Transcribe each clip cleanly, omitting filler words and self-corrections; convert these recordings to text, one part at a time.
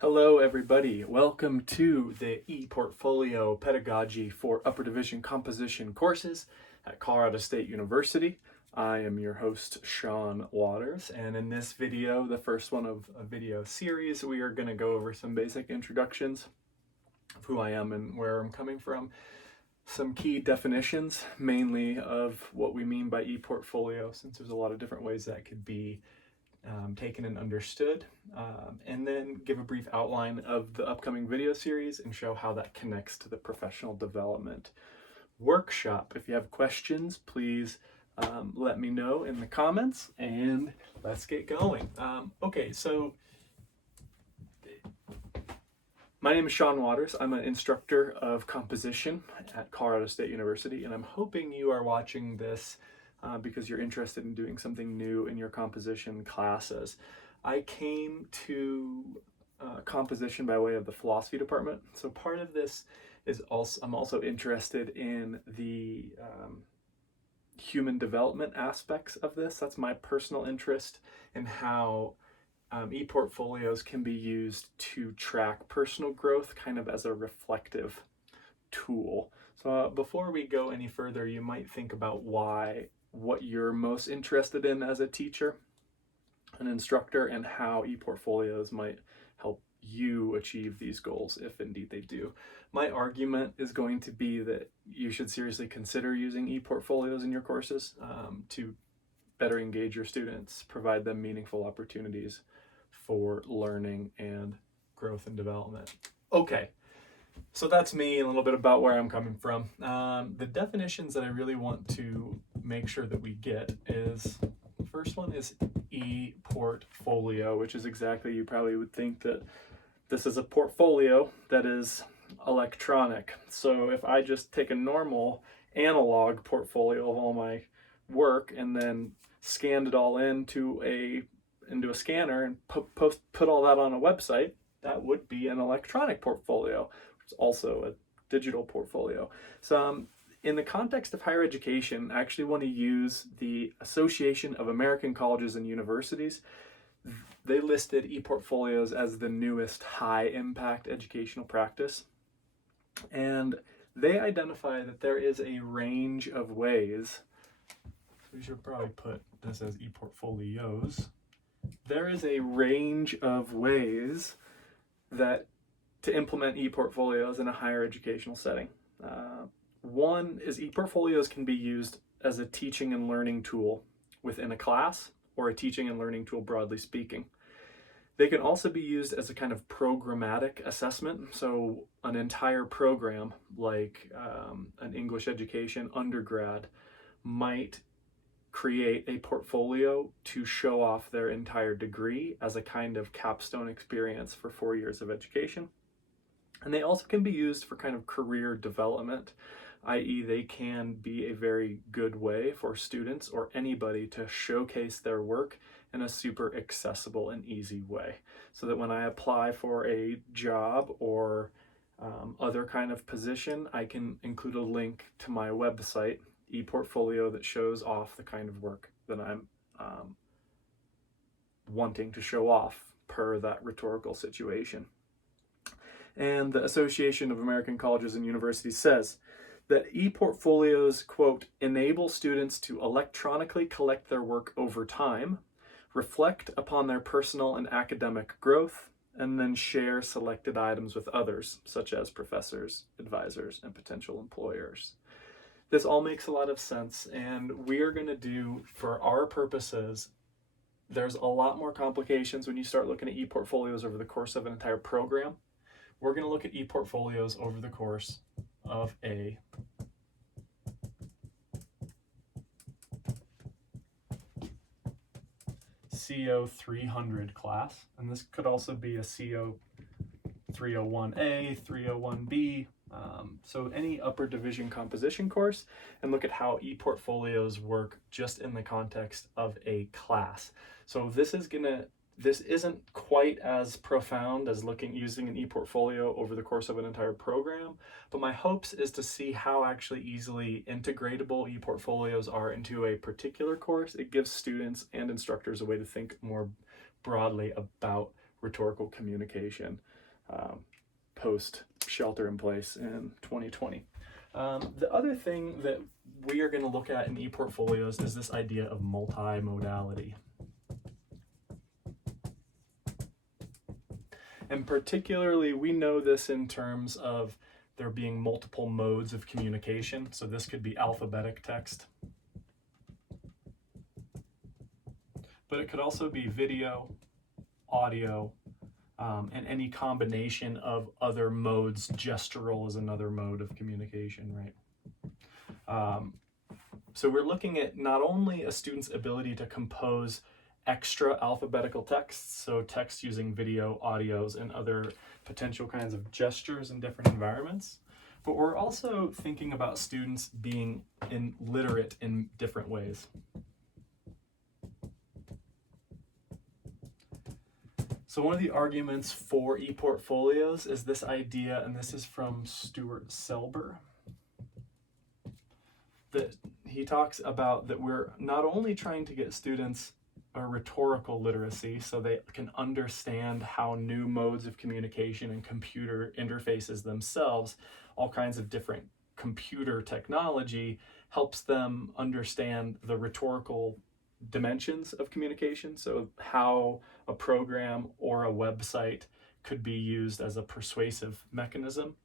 Hello everybody, welcome to the ePortfolio Pedagogy for Upper Division Composition courses at Colorado State University. I am your host, Sean Waters, and in this video, the first one of a video series, we are going to go over some basic introductions of who I am and where I'm coming from, some key definitions, mainly of what we mean by ePortfolio, since there's a lot of different ways that could be taken and understood, and then give a brief outline of the upcoming video series and show how that connects to the professional development workshop. If you have questions, please let me know in the comments and let's get going. Okay, so my name is Sean Waters. I'm an instructor of composition at Colorado State University, and I'm hoping you are watching this because you're interested in doing something new in your composition classes. I came to composition by way of the philosophy department. So part of this is I'm also interested in the human development aspects of this. That's my personal interest in how ePortfolios can be used to track personal growth kind of as a reflective tool. So before we go any further, you might think about what you're most interested in as a teacher, an instructor, and how ePortfolios might help you achieve these goals, if indeed they do. My argument is going to be that you should seriously consider using ePortfolios in your courses to better engage your students, provide them meaningful opportunities for learning and growth and development. Okay. So that's me, a little bit about where I'm coming from. The definitions that I really want to make sure that we get is, the first one is ePortfolio, which is exactly, you probably would think that this is a portfolio that is electronic. So if I just take a normal analog portfolio of all my work and then scanned it all into a scanner and put all that on a website, that would be an electronic portfolio. It's also a digital portfolio. So in the context of higher education, I actually want to use the Association of American Colleges and Universities. They listed ePortfolios as the newest high-impact educational practice. And they identify that there is a range of ways, so we should probably put this as ePortfolios. There is a range of ways to implement ePortfolios in a higher educational setting. One is ePortfolios can be used as a teaching and learning tool within a class, or a teaching and learning tool broadly speaking. They can also be used as a kind of programmatic assessment. So an entire program, like an English education undergrad, might create a portfolio to show off their entire degree as a kind of capstone experience for 4 years of education. And they also can be used for kind of career development, i.e. they can be a very good way for students or anybody to showcase their work in a super accessible and easy way, so that when I apply for a job or other kind of position, I can include a link to my website, ePortfolio, that shows off the kind of work that I'm wanting to show off per that rhetorical situation. And the Association of American Colleges and Universities says that ePortfolios, quote, enable students to electronically collect their work over time, reflect upon their personal and academic growth, and then share selected items with others, such as professors, advisors, and potential employers. This all makes a lot of sense, and we are going to do, for our purposes, there's a lot more complications when you start looking at ePortfolios over the course of an entire program. We're going to look at ePortfolios over the course of a CO 300 class, and this could also be a CO 301A, 301B, so any upper division composition course, and look at how ePortfolios work just in the context of a class. So this isn't quite as profound as using an ePortfolio over the course of an entire program, but my hopes is to see how actually easily integratable ePortfolios are into a particular course. It gives students and instructors a way to think more broadly about rhetorical communication post shelter in place in 2020. The other thing that we are going to look at in ePortfolios is this idea of multimodality. And particularly, we know this in terms of there being multiple modes of communication. So this could be alphabetic text, but it could also be video, audio, and any combination of other modes. Gestural is another mode of communication, right? So we're looking at not only a student's ability to compose extra alphabetical texts, so text using video, audios, and other potential kinds of gestures in different environments, but we're also thinking about students being literate in different ways. So one of the arguments for ePortfolios is this idea, and this is from Stuart Selber, that he talks about that we're not only trying to get students a rhetorical literacy so they can understand how new modes of communication and computer interfaces themselves, all kinds of different computer technology helps them understand the rhetorical dimensions of communication, so how a program or a website could be used as a persuasive mechanism.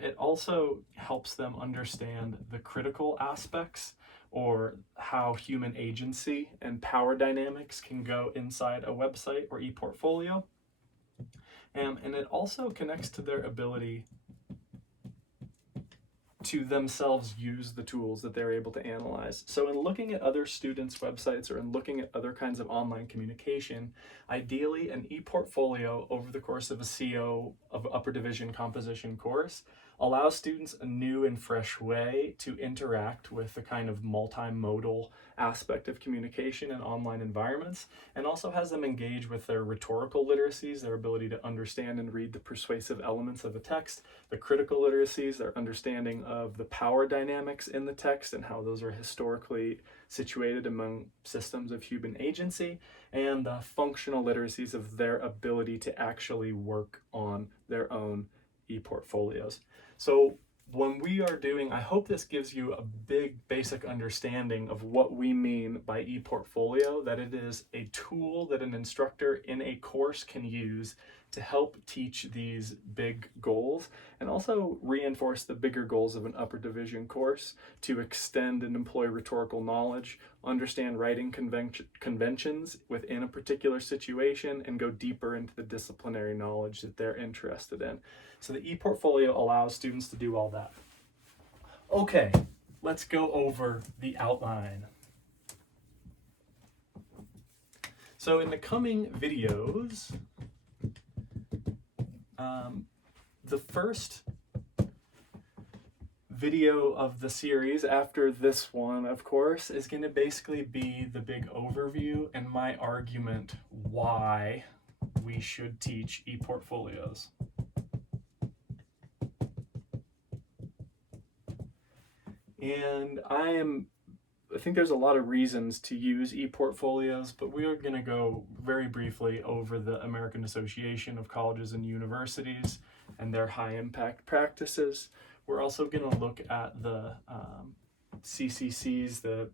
It also helps them understand the critical aspects, or how human agency and power dynamics can go inside a website or ePortfolio. And it also connects to their ability to themselves use the tools that they're able to analyze. So in looking at other students' websites or in looking at other kinds of online communication, ideally an ePortfolio over the course of a CO of upper division composition course allows students a new and fresh way to interact with the kind of multimodal aspect of communication in online environments, and also has them engage with their rhetorical literacies, their ability to understand and read the persuasive elements of a text, the critical literacies, their understanding of the power dynamics in the text and how those are historically situated among systems of human agency, and the functional literacies of their ability to actually work on their own ePortfolios. So when we are doing, I hope this gives you a big basic understanding of what we mean by ePortfolio, that it is a tool that an instructor in a course can use to help teach these big goals and also reinforce the bigger goals of an upper division course, to extend and employ rhetorical knowledge, understand writing conventions within a particular situation, and go deeper into the disciplinary knowledge that they're interested in. So the ePortfolio allows students to do all that. Okay, let's go over the outline. So in the coming videos, the first video of the series after this one, of course, is going to basically be the big overview and my argument why we should teach ePortfolios. And I think there's a lot of reasons to use ePortfolios, but we are going to go very briefly over the American Association of Colleges and Universities and their high impact practices. We're also going to look at the CCC's, the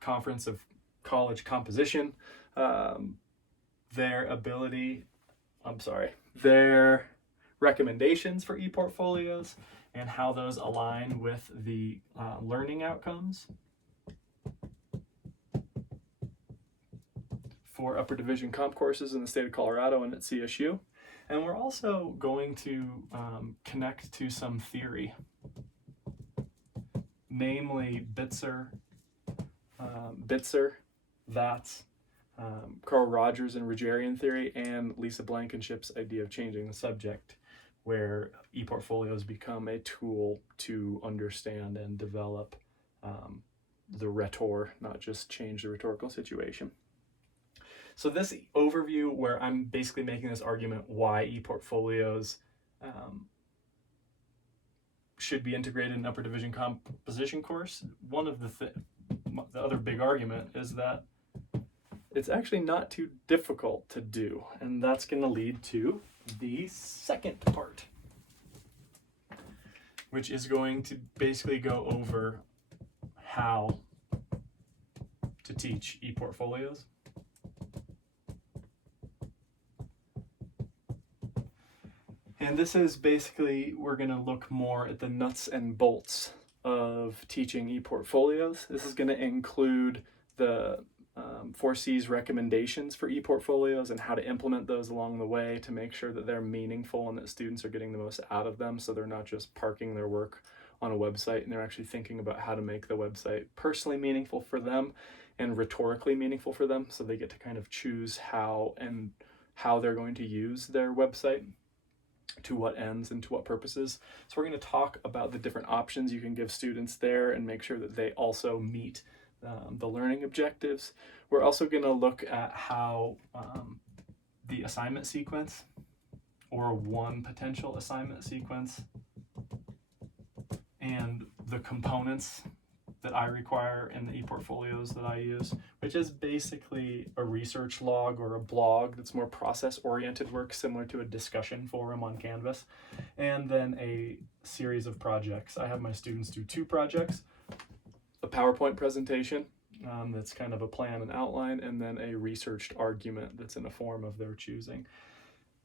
Conference of College Composition, their recommendations for ePortfolios and how those align with the learning outcomes for upper division comp courses in the state of Colorado and at CSU. And we're also going to connect to some theory, namely Bitzer, Vatz, Carl Rogers and Rogerian theory, and Lisa Blankenship's idea of changing the subject, where ePortfolios become a tool to understand and develop the rhetor, not just change the rhetorical situation. So this overview, where I'm basically making this argument why ePortfolios should be integrated in an upper division composition course, one of the other big argument is that it's actually not too difficult to do. And that's going to lead to the second part, which is going to basically go over how to teach ePortfolios. And this is basically, we're going to look more at the nuts and bolts of teaching ePortfolios. This is going to include the 4C's recommendations for ePortfolios and how to implement those along the way to make sure that they're meaningful and that students are getting the most out of them, so they're not just parking their work on a website and they're actually thinking about how to make the website personally meaningful for them and rhetorically meaningful for them, so they get to kind of choose how they're going to use their website, to what ends and to what purposes. So we're going to talk about the different options you can give students there and make sure that they also meet the learning objectives. We're also going to look at how the assignment sequence, or one potential assignment sequence, and the components that I require in the ePortfolios that I use, which is basically a research log or a blog that's more process-oriented work, similar to a discussion forum on Canvas, and then a series of projects. I have my students do 2 projects, a PowerPoint presentation that's kind of a plan and outline, and then a researched argument that's in a form of their choosing.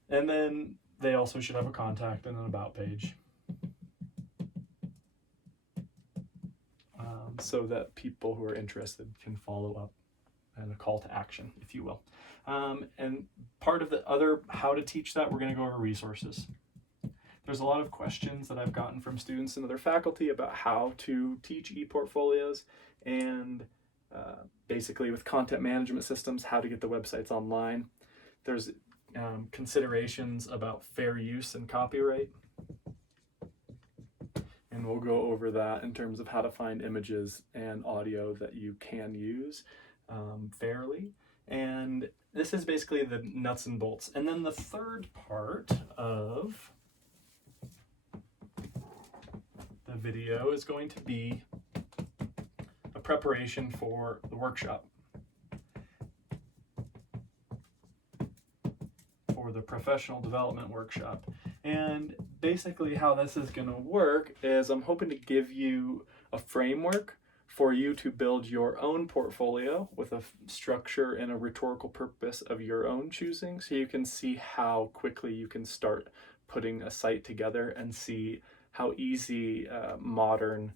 And then they also should have a contact and an about page, so that people who are interested can follow up, and a call to action, if you will. And part of the other how to teach that, we're going to go over resources. There's a lot of questions that I've gotten from students and other faculty about how to teach ePortfolios, and basically with content management systems, how to get the websites online. There's considerations about fair use and copyright. And we'll go over that in terms of how to find images and audio that you can use fairly. And this is basically the nuts and bolts. And then the third part of the video is going to be a preparation for the workshop, for the professional development workshop. And basically how this is going to work is I'm hoping to give you a framework for you to build your own portfolio with a structure and a rhetorical purpose of your own choosing, so you can see how quickly you can start putting a site together and see how easy modern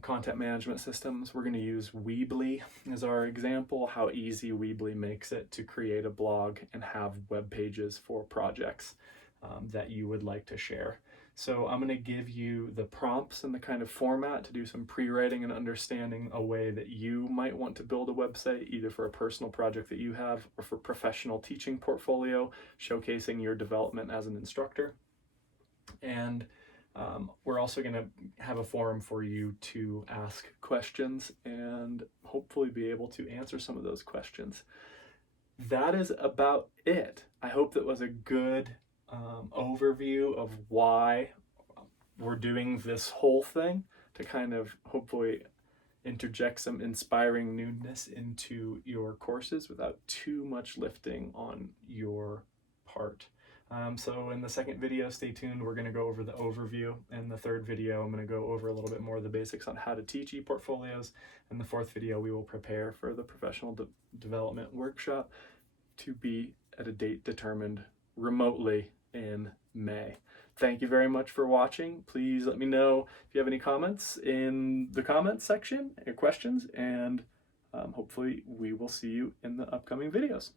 content management systems. We're going to use Weebly as our example, how easy Weebly makes it to create a blog and have web pages for projects that you would like to share. So I'm going to give you the prompts and the kind of format to do some pre-writing and understanding a way that you might want to build a website, either for a personal project that you have or for professional teaching portfolio, showcasing your development as an instructor. And we're also going to have a forum for you to ask questions and hopefully be able to answer some of those questions. That is about it. I hope that was a good overview of why we're doing this whole thing, to kind of hopefully interject some inspiring newness into your courses without too much lifting on your part. So in the second video, stay tuned, we're going to go over the overview. In the third video, I'm going to go over a little bit more of the basics on how to teach ePortfolios. In the fourth video, we will prepare for the professional development workshop to be at a date determined remotely in May. Thank you very much for watching. Please let me know if you have any comments in the comments section or questions, and hopefully we will see you in the upcoming videos.